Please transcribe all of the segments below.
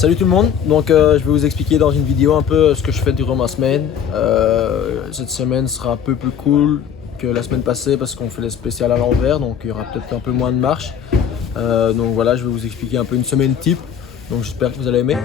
Salut tout le monde, donc je vais vous expliquer dans une vidéo un peu ce que je fais durant ma semaine. Cette semaine sera un peu plus cool que la semaine passée parce qu'on fait les spéciales à l'envers, donc il y aura peut-être un peu moins de marche. Donc voilà, je vais vous expliquer un peu une semaine type, donc j'espère que vous allez aimer.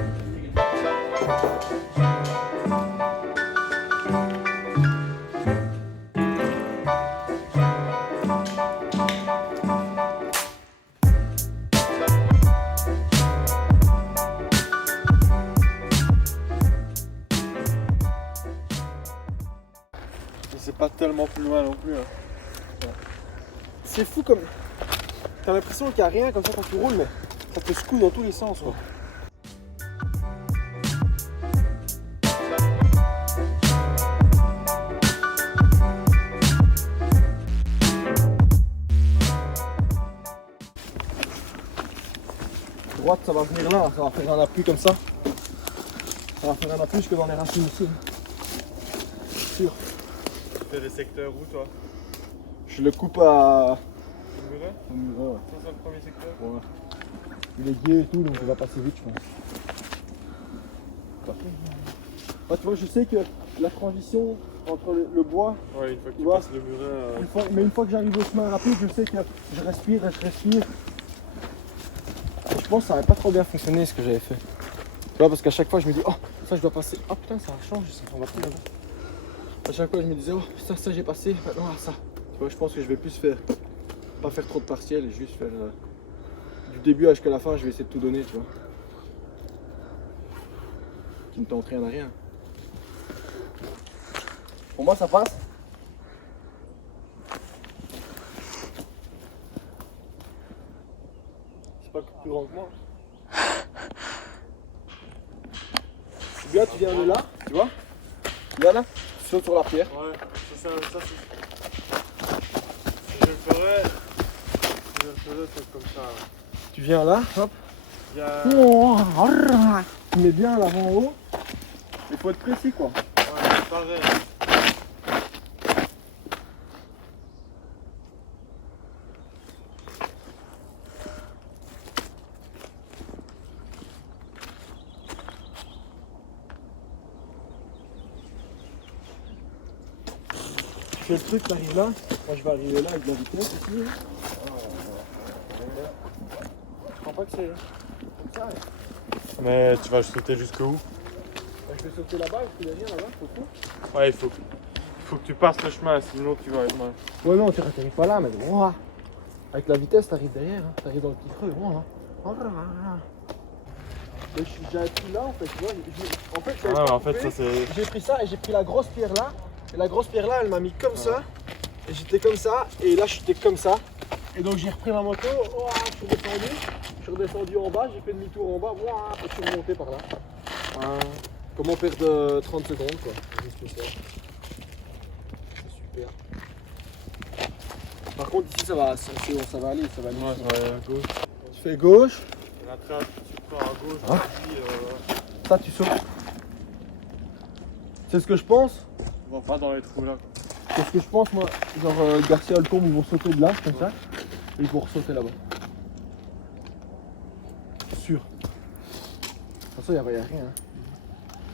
C'est pas tellement plus loin non plus. Hein. Ouais. C'est fou comme. T'as l'impression qu'il n'y a rien comme ça quand tu roules, mais ça te secoue dans tous les sens. Quoi. Droite, ça va venir là, ça va faire un appui comme ça. Ça va faire un appui que dans les racines aussi. Sûr. Tu fais les secteurs où toi? Je le coupe à. Au Muret, ouais. Ça c'est le premier secteur? Ouais. Il est gai et tout, donc il va passer vite, je pense. Ouais, tu vois, je sais que la transition entre le bois. Ouais, une fois que tu vois, passes le muret. Mais une fois que j'arrive au chemin rapide, je sais que je respire et je respire. Et je pense que ça n'avait pas trop bien fonctionné ce que j'avais fait. Tu vois, parce qu'à chaque fois je me dis, oh, ça je dois passer. Oh putain, ça change, ça s'en va plus là-bas. À chaque fois je me disais, oh, ça j'ai passé, maintenant ça. Tu vois, je pense que je vais plus faire. Pas faire trop de partiels et juste faire. Du début jusqu'à la fin, je vais essayer de tout donner, tu vois. Qui ne tente rien à rien. Pour moi, ça passe. C'est pas plus grand que moi. C'est bien, tu viens de là, tu vois. Tu viens là, tu sautes sur la pierre. Ouais, ça c'est. Si je le ferais, c'est comme ça. Ouais. Tu viens là, hop. Il y a... Tu mets bien l'avant en haut. Il faut être précis quoi. Ouais, pareil. Tu fais le truc, t'arrives là. Moi je vais arriver là avec de la vitesse aussi. Je crois pas que c'est comme ça. Hein. Mais tu vas sauter jusqu'où? Je vais sauter là-bas, il n'y a rien là-bas, faut tout. Ouais, il faut que tu passes le chemin, sinon tu vas être mal. Ouais non, tu n'arrives pas là, mais ouah. Avec la vitesse, t'arrives derrière, hein. T'arrives dans le petit creux. Ouah. Mais j'avais pris là en fait, tu vois. En fait, Ah, en fait ça c'est... j'ai pris ça et j'ai pris la grosse pierre là. Et la grosse pierre là, elle m'a mis comme ça. Et j'étais comme ça. Et là, j'étais comme ça. Et donc j'ai repris ma moto. Ouah, je suis redescendu en bas. J'ai fait demi-tour en bas. Ouah, et je suis remonté par là. Comment perdre 30 secondes quoi. Juste ça. C'est super. Par contre ici ça va aller, ça va aller. Ouais, ça va aller à gauche. Tu fais gauche. Et la trace, tu prends à gauche, Ah. puis, Ça tu sautes. C'est ce que je pense. on va pas dans les trous là. C'est ce que je pense moi. Genre Garcia Holcomb, ils vont sauter de là comme ça. Et ils vont ressauter là-bas. Sûr. De toute façon il n'y a rien. Hein.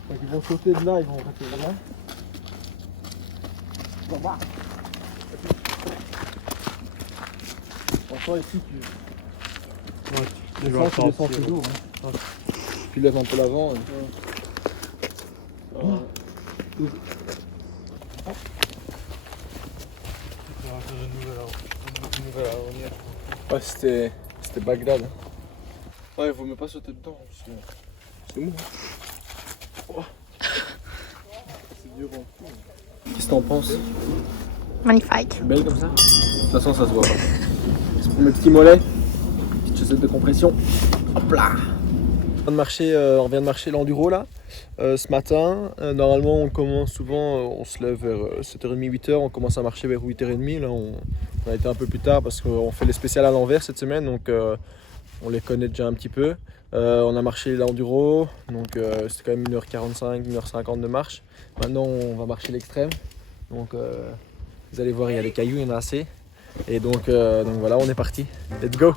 Donc ils vont sauter de là, ils vont rester de là. Là-bas. Franchement ici tu descends toujours. Hein. Ouais. Tu lèves un peu l'avant. Ouais, c'était Bagdad. Ouais, il vaut mieux pas sauter dedans. C'est mou. Oh. C'est dur en tout. Qu'est-ce que t'en penses? Magnifique. Belle comme ça? De toute façon, ça se voit pas. C'est pour mes petits mollets. Petite chaussette de compression. Hop là! On vient de marcher l'enduro là. Ce matin, normalement on commence souvent, on se lève vers 7h30, 8h, on commence à marcher vers 8h30. Là on a été un peu plus tard parce qu'on fait les spéciales à l'envers cette semaine, donc on les connaît déjà un petit peu. On a marché l'enduro, donc c'était quand même 1h45, 1h50 de marche. Maintenant on va marcher l'extrême, donc vous allez voir il y a des cailloux, il y en a assez. Et donc voilà, on est parti, let's go!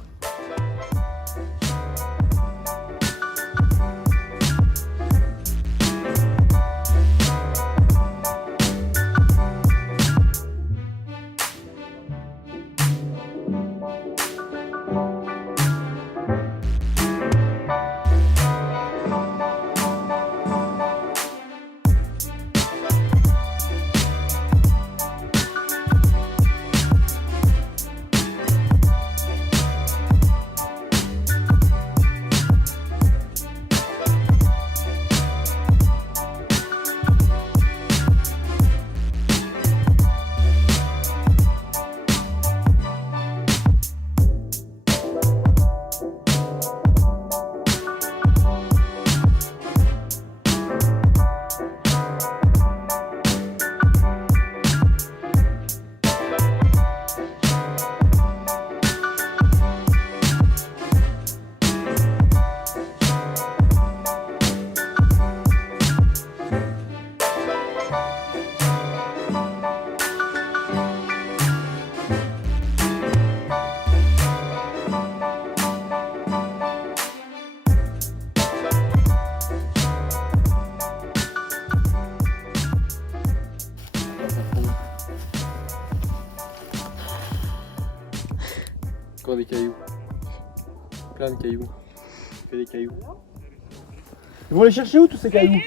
encore des cailloux. Plein de cailloux. Que des cailloux. Ils vont les chercher où tous ces cailloux?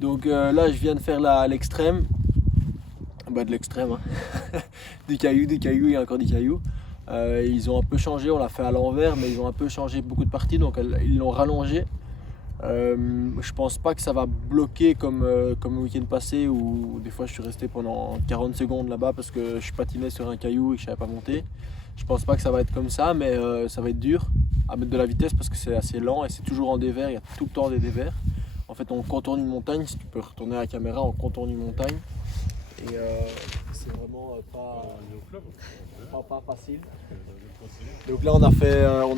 Donc là je viens de faire l'extrême. Bah de l'extrême hein. Des cailloux, il y a encore des cailloux. Ils ont un peu changé, on l'a fait à l'envers, mais ils ont un peu changé beaucoup de parties, donc ils l'ont rallongé. Je pense pas que ça va bloquer comme le week-end passé où des fois je suis resté pendant 40 secondes là-bas parce que je patinais sur un caillou et que je savais pas monter. Je pense pas que ça va être comme ça, mais ça va être dur à mettre de la vitesse parce que c'est assez lent et c'est toujours en dévers, il y a tout le temps des dévers. En fait on contourne une montagne, si tu peux retourner à la caméra, on contourne une montagne et c'est vraiment pas facile. Donc là on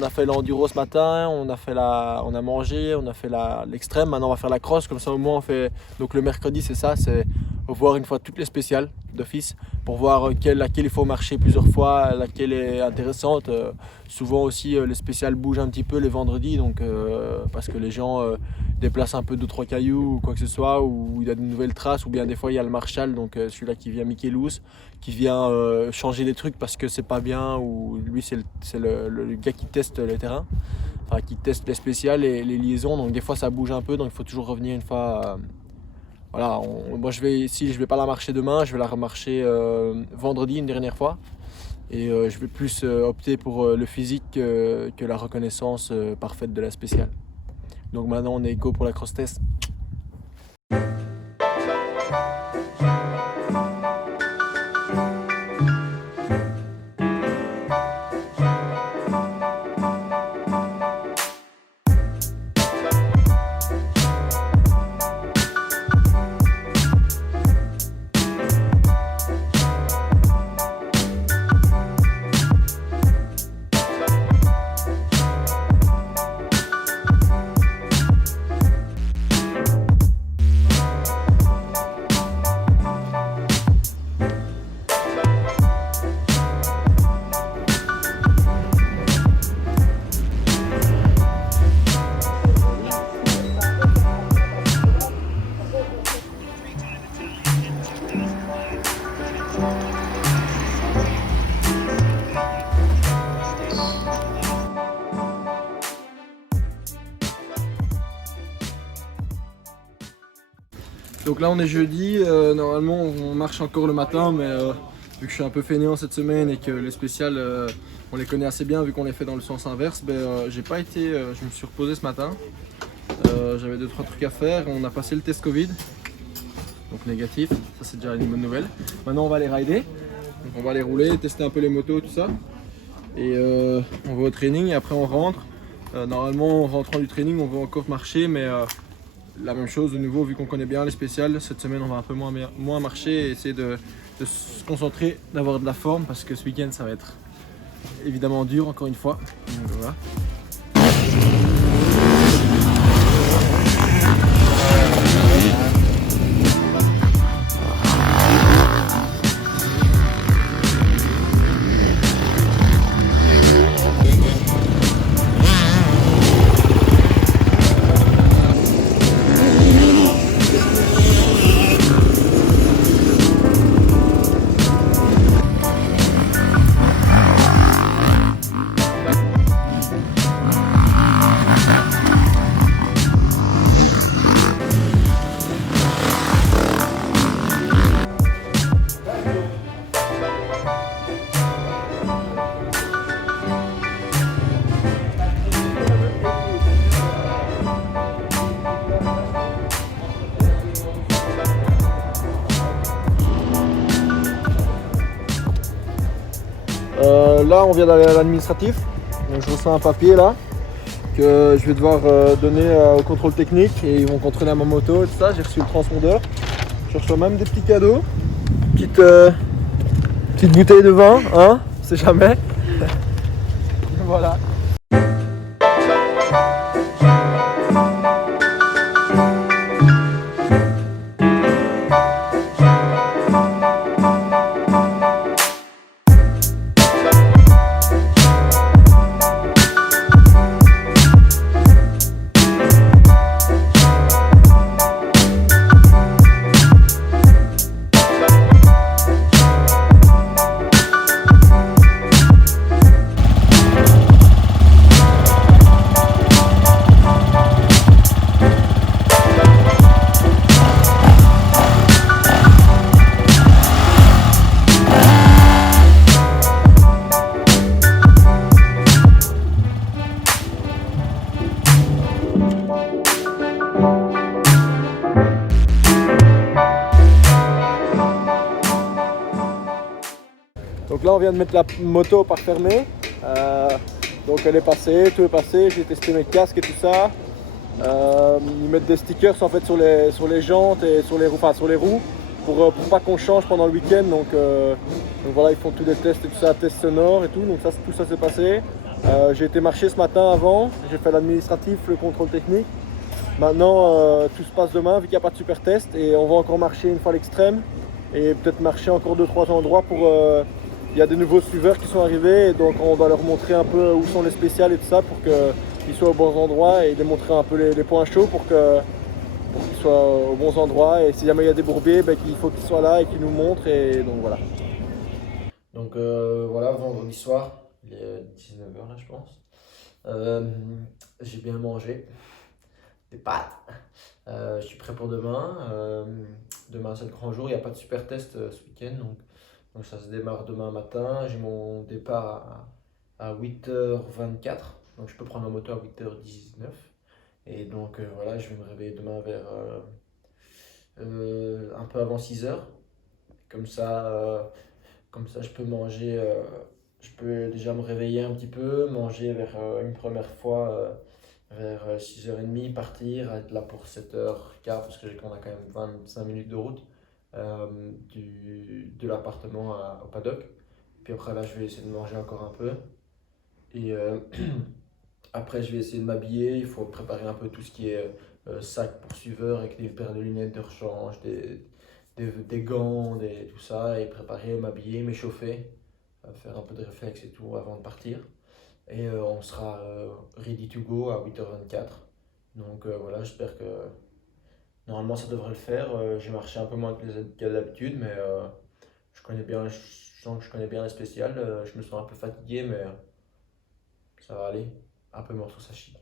a fait l'enduro ce matin, on a mangé, on a fait l'extrême, maintenant on va faire la cross, comme ça au moins on fait. Donc le mercredi c'est ça, c'est voir une fois toutes les spéciales d'office pour voir laquelle il faut marcher plusieurs fois, laquelle est intéressante. Souvent aussi les spéciales bougent un petit peu les vendredis, donc parce que les gens déplacent un peu 2-3 cailloux ou quoi que ce soit, ou il y a de nouvelles traces, ou bien des fois il y a le Marshall, donc celui-là qui vient Mikelous, qui vient changer des trucs parce que c'est pas bien, ou lui c'est le gars qui teste les terrains, enfin qui teste les spéciales et les liaisons, donc des fois ça bouge un peu, donc il faut toujours revenir une fois. Voilà, moi si je vais pas la marcher demain, je vais la remarcher vendredi une dernière fois. Et je vais plus opter pour le physique que la reconnaissance parfaite de la spéciale. Donc maintenant on est go pour la cross test. Donc là on est jeudi, normalement on marche encore le matin, mais vu que je suis un peu fainéant cette semaine et que les spéciales on les connaît assez bien vu qu'on les fait dans le sens inverse, j'ai pas été, je me suis reposé ce matin, j'avais 2-3 trucs à faire, on a passé le test Covid, donc négatif, ça c'est déjà une bonne nouvelle. Maintenant on va les rider, donc on va les rouler, tester un peu les motos, tout ça, et on va au training et après on rentre. Normalement en rentrant du training on va encore marcher, mais la même chose de nouveau, vu qu'on connaît bien les spéciales, cette semaine on va un peu moins marcher et essayer de se concentrer, d'avoir de la forme parce que ce week-end ça va être évidemment dur encore une fois. Donc, voilà. Là on vient d'aller à l'administratif, donc je reçois un papier là que je vais devoir donner au contrôle technique et ils vont contrôler ma moto et tout ça. J'ai reçu le transpondeur, je reçois même des petits cadeaux, petite bouteille de vin, hein, on sait jamais. Voilà. Là on vient de mettre la moto par fermée. Donc elle est passée, tout est passé, j'ai testé mes casques et tout ça. Ils mettent des stickers en fait sur les jantes et sur les roues pour pas qu'on change pendant le week-end. Donc voilà, ils font tous des tests et tout ça, tests sonores et tout. Donc tout ça s'est passé. J'ai été marcher ce matin avant, j'ai fait l'administratif, le contrôle technique. Maintenant tout se passe demain vu qu'il n'y a pas de super test et on va encore marcher une fois à l'extrême et peut-être marcher encore 2-3 endroits pour... il y a des nouveaux suiveurs qui sont arrivés et donc on doit leur montrer un peu où sont les spéciales et tout ça pour qu'ils soient aux bons endroits et démontrer un peu les points chauds pour qu'ils soient aux bons endroits. Et si jamais il y a des bourbiers, ben, il faut qu'ils soient là et qu'ils nous montrent et donc voilà. Donc voilà, vendredi soir, il est 19h là je pense. J'ai bien mangé, des pâtes. Je suis prêt pour demain. Demain c'est le grand jour, il n'y a pas de super test ce week-end. Donc ça se démarre demain matin. J'ai mon départ à 8h24. Donc je peux prendre ma moto à 8h19. Et donc voilà, je vais me réveiller demain vers un peu avant 6h. Comme ça je peux manger, je peux déjà me réveiller un petit peu, manger vers une première fois vers 6h30, partir, être là pour 7h15 parce qu'on a quand même 25 minutes de route de l'appartement au paddock. Puis après là je vais essayer de manger encore un peu. Et après je vais essayer de m'habiller, il faut préparer un peu tout ce qui est sac pour suiveur avec des paires de lunettes de rechange, des gants, tout ça, et préparer, m'habiller, m'échauffer, faire un peu de réflexe et tout avant de partir. Et on sera ready to go à 8h24. Donc voilà, j'espère que normalement ça devrait le faire. J'ai marché un peu moins que d'habitude, mais je sens que je connais bien la spéciale. Je me sens un peu fatigué, mais ça va aller. Un peu morceau sashimi.